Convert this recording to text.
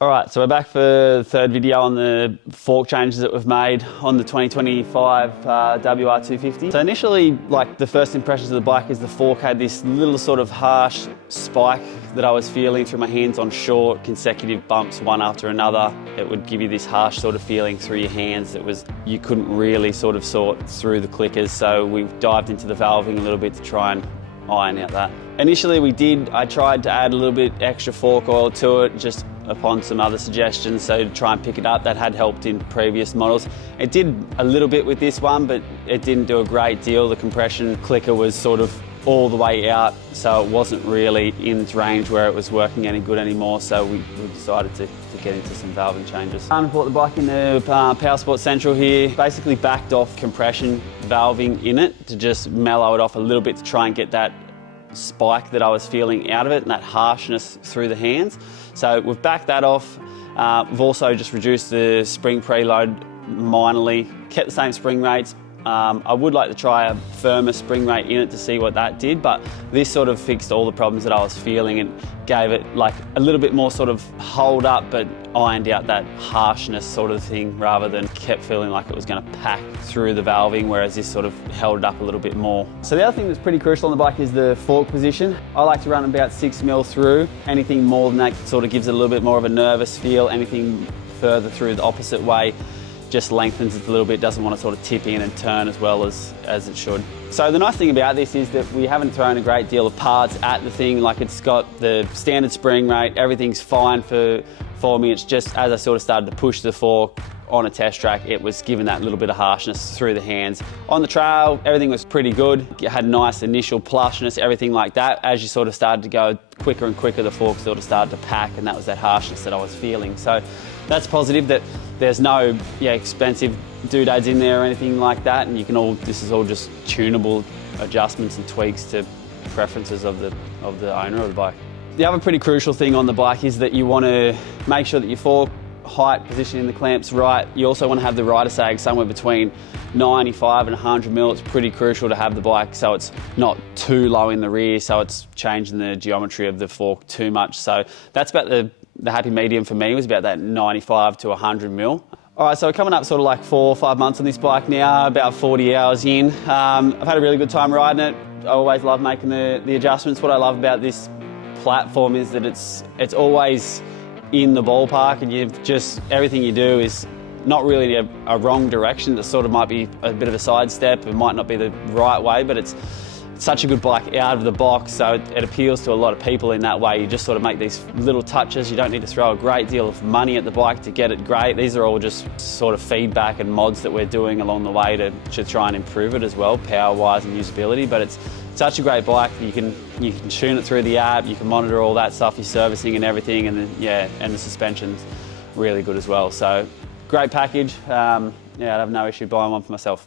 Alright, so we're back for the third video on the fork changes that we've made on the 2025 WR250. So initially, like the first impressions of the bike is the fork had this little sort of harsh spike that I was feeling through my hands on short consecutive bumps one after another. It would give you this harsh sort of feeling through your hands that was, you couldn't really sort of sort through the clickers. So we dived into the valving a little bit to try and iron out that. Initially I tried to add a little bit extra fork oil to it, just upon some other suggestions, so to try and pick it up. That had helped in previous models. It did a little bit with this one, but it didn't do a great deal. The compression clicker was sort of all the way out, so it wasn't really in its range where it was working any good anymore, so we decided to get into some valving changes. I bought the bike in the Power Sport Central here, basically backed off compression valving in it to just mellow it off a little bit to try and get that spike that I was feeling out of it and that harshness through the hands. So we've backed that off. We've also just reduced the spring preload minorly, kept the same spring rates. I would like to try a firmer spring rate in it to see what that did, but this sort of fixed all the problems that I was feeling and gave it like a little bit more sort of hold up, but ironed out that harshness sort of thing rather than kept feeling like it was going to pack through the valving, whereas this sort of held it up a little bit more. So the other thing that's pretty crucial on the bike is the fork position. I like to run about 6 mil through. Anything more than that sort of gives it a little bit more of a nervous feel. Anything further through the opposite way just lengthens it a little bit, doesn't want to sort of tip in and turn as well as it should. So the nice thing about this is that we haven't thrown a great deal of parts at the thing. Like, it's got the standard spring rate, everything's fine for me. It's just as I sort of started to push the fork on a test track, it was giving that little bit of harshness through the hands. On the trail, everything was pretty good. It had nice initial plushness, everything like that. As you sort of started to go quicker and quicker, the fork sort of started to pack, and that was that harshness that I was feeling. So that's positive that there's no expensive doodads in there or anything like that, and this is all just tunable adjustments and tweaks to preferences of the owner of the bike. The other pretty crucial thing on the bike is that you want to make sure that your fork height position in the clamp's right. You also want to have the rider sag somewhere between 95 and 100 mil. It's pretty crucial to have the bike so it's not too low in the rear, so it's changing the geometry of the fork too much. So that's about the happy medium for me, was about that 95 to 100 mil. All right, so we're coming up sort of like 4 or 5 months on this bike now, about 40 hours in. I've had a really good time riding it. I always love making the adjustments. What I love about this platform is that it's always in the ballpark, and everything you do is not really a wrong direction. It sort of might be a bit of a sidestep. It might not be the right way, but it's such a good bike out of the box, so it appeals to a lot of people in that way. You just sort of make these little touches. You don't need to throw a great deal of money at the bike to get it great. These are all just sort of feedback and mods that we're doing along the way to try and improve it as well, power-wise and usability. But it's such a great bike. You can tune it through the app. You can monitor all that stuff, your servicing and everything, and and the suspension's really good as well. So great package. I'd have no issue buying one for myself.